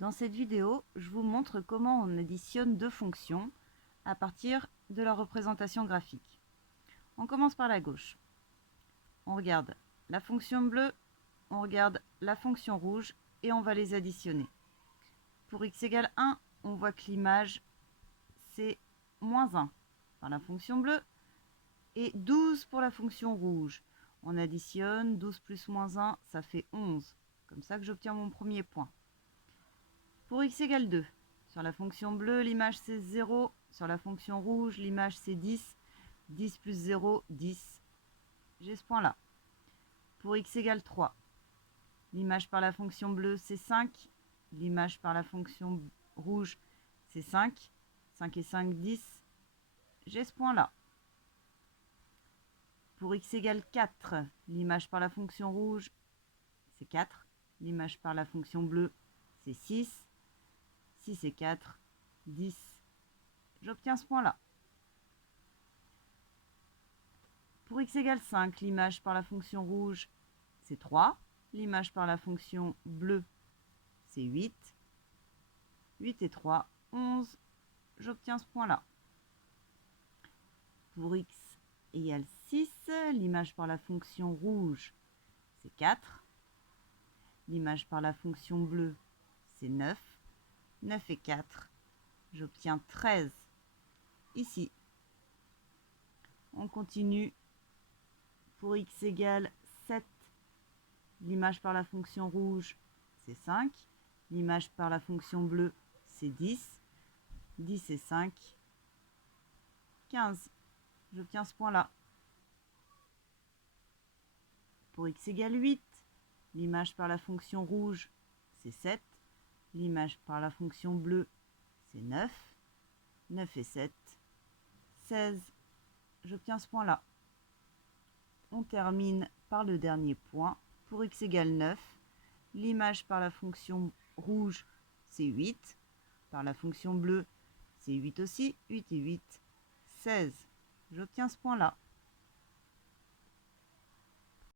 Dans cette vidéo, je vous montre comment on additionne deux fonctions à partir de leur représentation graphique. On commence par la gauche. On regarde la fonction bleue, on regarde la fonction rouge et on va les additionner. Pour x égale 1, on voit que l'image c'est moins 1 par la fonction bleue et 12 pour la fonction rouge. On additionne 12 plus moins 1, ça fait 11. Comme ça que j'obtiens mon premier point. Pour x égale 2, sur la fonction bleue, l'image c'est 0. Sur la fonction rouge, l'image c'est 10. 10 plus 0, 10. J'ai ce point-là. Pour x égale 3, l'image par la fonction bleue c'est 5. L'image par la fonction rouge c'est 5. 5 et 5, 10. J'ai ce point-là. Pour x égale 4, l'image par la fonction rouge c'est 4. L'image par la fonction bleue c'est 6. 6 et 4, 10. J'obtiens ce point-là. Pour x égale 5, l'image par la fonction rouge, c'est 3. L'image par la fonction bleue, c'est 8. 8 et 3, 11. J'obtiens ce point-là. Pour x égale 6, l'image par la fonction rouge, c'est 4. L'image par la fonction bleue, c'est 9. 9 et 4, j'obtiens 13. Ici, on continue. Pour x égale 7, l'image par la fonction rouge, c'est 5. L'image par la fonction bleue, c'est 10. 10 et 5, 15. J'obtiens ce point-là. Pour x égale 8, l'image par la fonction rouge, c'est 7. L'image par la fonction bleue, c'est 9. 9 et 7, 16. J'obtiens ce point-là. On termine par le dernier point. Pour x égale 9, l'image par la fonction rouge, c'est 8. Par la fonction bleue, c'est 8 aussi. 8 et 8, 16. J'obtiens ce point-là.